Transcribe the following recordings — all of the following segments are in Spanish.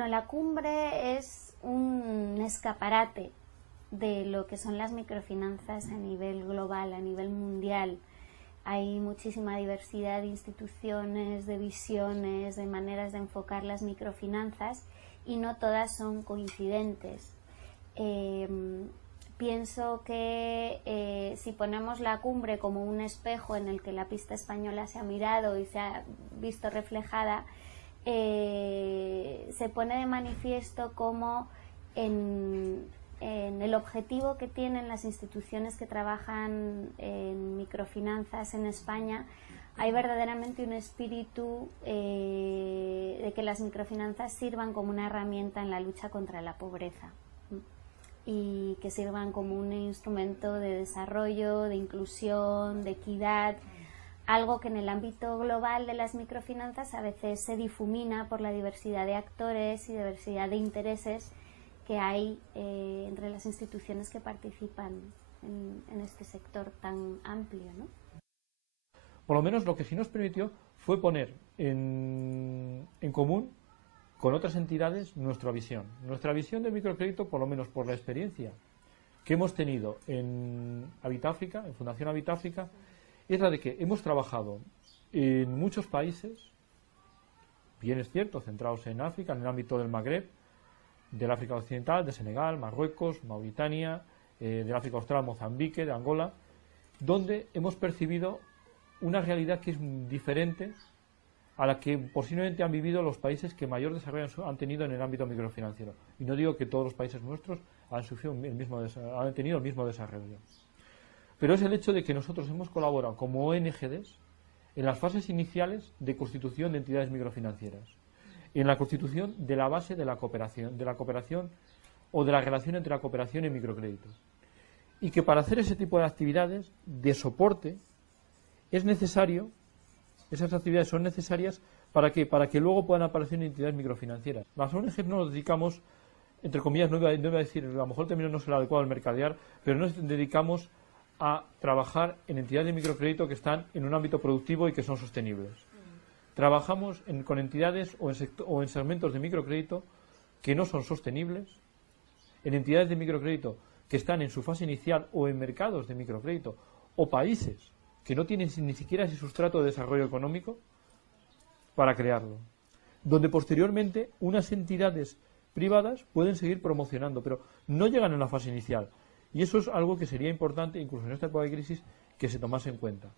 Bueno, la cumbre es un escaparate de lo que son las microfinanzas a nivel global, a nivel mundial. Hay muchísima diversidad de instituciones, de visiones, de maneras de enfocar las microfinanzas y no todas son coincidentes. Pienso que si ponemos la cumbre como un espejo en el que la pista española se ha mirado y se ha visto reflejada, se pone de manifiesto cómo en el objetivo que tienen las instituciones que trabajan en microfinanzas en España hay verdaderamente un espíritu de que las microfinanzas sirvan como una herramienta en la lucha contra la pobreza y que sirvan como un instrumento de desarrollo, de inclusión, de equidad, algo que en el ámbito global de las microfinanzas a veces se difumina por la diversidad de actores y diversidad de intereses que hay entre las instituciones que participan en este sector tan amplio, ¿no? Por lo menos lo que sí nos permitió fue poner en común con otras entidades nuestra visión. Nuestra visión del microcrédito, por lo menos por la experiencia que hemos tenido en Habitáfrica, en Fundación Habitáfrica, es la de que hemos trabajado en muchos países, bien es cierto, centrados en África, en el ámbito del Magreb, del África Occidental, de Senegal, Marruecos, Mauritania, del África Austral, Mozambique, de Angola, donde hemos percibido una realidad que es diferente a la que posiblemente han vivido los países que mayor desarrollo han tenido en el ámbito microfinanciero. Y no digo que todos los países nuestros han tenido el mismo desarrollo. Pero es el hecho de que nosotros hemos colaborado como ONGs en las fases iniciales de constitución de entidades microfinancieras, en la constitución de la base de la cooperación o de la relación entre la cooperación y microcrédito. Y que para hacer ese tipo de actividades de soporte es necesario, esas actividades son necesarias para que luego puedan aparecer entidades microfinancieras. Las ONGs no nos dedicamos, entre comillas, no iba a decir, a lo mejor el término no es el adecuado al mercadear, pero nos dedicamos a trabajar en entidades de microcrédito que están en un ámbito productivo y que son sostenibles. Trabajamos con entidades o en segmentos de microcrédito que no son sostenibles, en entidades de microcrédito que están en su fase inicial o en mercados de microcrédito o países que no tienen ni siquiera ese sustrato de desarrollo económico para crearlo, donde posteriormente unas entidades privadas pueden seguir promocionando, pero no llegan en la fase inicial. Y eso es algo que sería importante, incluso en esta época de crisis, que se tomase en cuenta.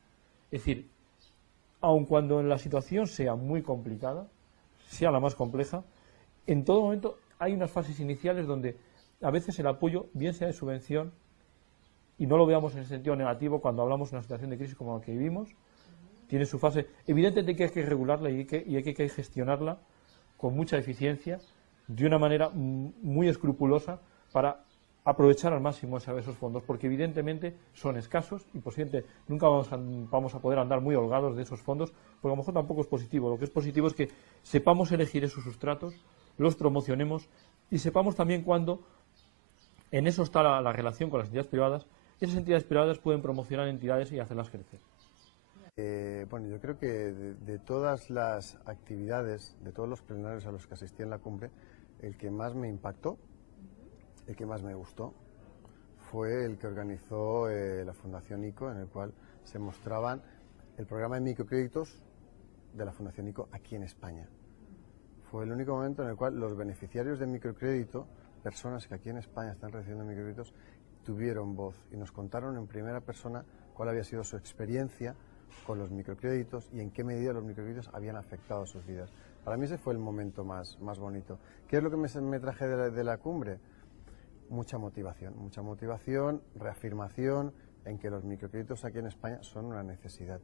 Es decir, aun cuando la situación sea muy complicada, sea la más compleja, en todo momento hay unas fases iniciales donde a veces el apoyo, bien sea de subvención, y no lo veamos en el sentido negativo cuando hablamos de una situación de crisis como la que vivimos, tiene su fase. Evidentemente que hay que regularla y hay que gestionarla con mucha eficiencia, de una manera muy escrupulosa, para aprovechar al máximo esos fondos, porque evidentemente son escasos y posiblemente nunca vamos a poder andar muy holgados de esos fondos, porque a lo mejor tampoco es positivo. Lo que es positivo es que sepamos elegir esos sustratos, los promocionemos y sepamos también cuándo en eso está la relación con las entidades privadas. Esas entidades privadas pueden promocionar entidades y hacerlas crecer. Bueno, yo creo que de todas las actividades, de todos los plenarios a los que asistí en la cumbre, el que más me impactó, el que más me gustó, fue el que organizó la Fundación ICO, en el cual se mostraban el programa de microcréditos de la Fundación ICO aquí en España. Fue el único momento en el cual los beneficiarios de microcrédito, personas que aquí en España están recibiendo microcréditos, tuvieron voz y nos contaron en primera persona cuál había sido su experiencia con los microcréditos y en qué medida los microcréditos habían afectado sus vidas. Para mí ese fue el momento más bonito. ¿Qué es lo que me traje de la cumbre? Mucha motivación, reafirmación en que los microcréditos aquí en España son una necesidad.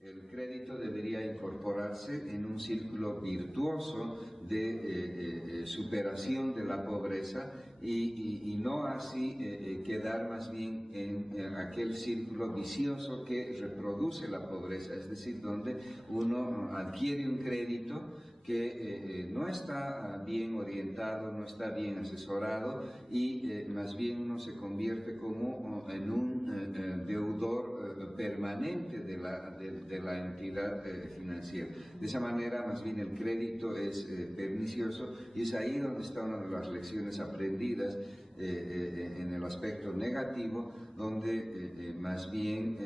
El crédito debería incorporarse en un círculo virtuoso de superación de la pobreza y no así quedar más bien en aquel círculo vicioso que reproduce la pobreza, es decir, donde uno adquiere un crédito que no está bien orientado, no está bien asesorado y más bien uno se convierte como en un deudor permanente de la entidad financiera. De esa manera, más bien el crédito es pernicioso y es ahí donde está una de las lecciones aprendidas en el aspecto negativo, donde más bien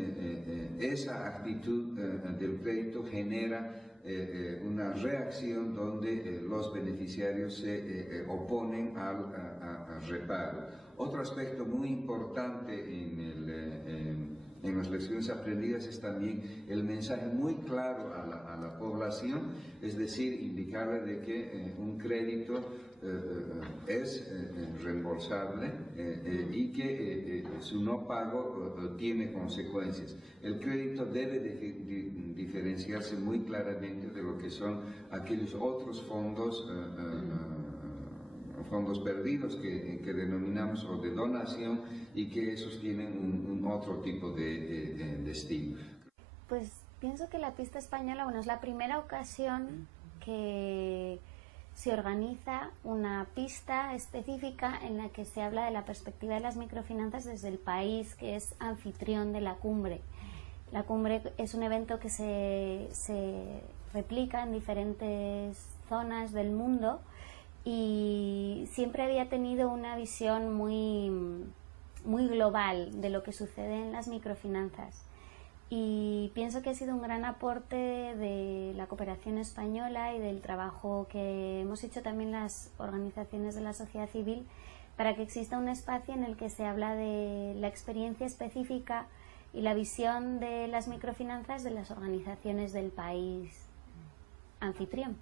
esa actitud del crédito genera una reacción donde los beneficiarios se oponen al reparo. Otro aspecto muy importante en las lecciones aprendidas es también el mensaje muy claro a la población, es decir, indicarle de que un crédito es reembolsable y que su no pago tiene consecuencias. El crédito debe diferenciarse muy claramente de lo que son aquellos otros fondos perdidos que denominamos o de donación y que esos tienen un otro tipo de destino. Pues pienso que la pista española, bueno, es la primera ocasión que se organiza una pista específica en la que se habla de la perspectiva de las microfinanzas desde el país que es anfitrión de la cumbre. La cumbre es un evento que se replica en diferentes zonas del mundo y siempre había tenido una visión muy global de lo que sucede en las microfinanzas. Y pienso que ha sido un gran aporte de la cooperación española y del trabajo que hemos hecho también las organizaciones de la sociedad civil para que exista un espacio en el que se habla de la experiencia específica y la visión de las microfinanzas de las organizaciones del país anfitrión.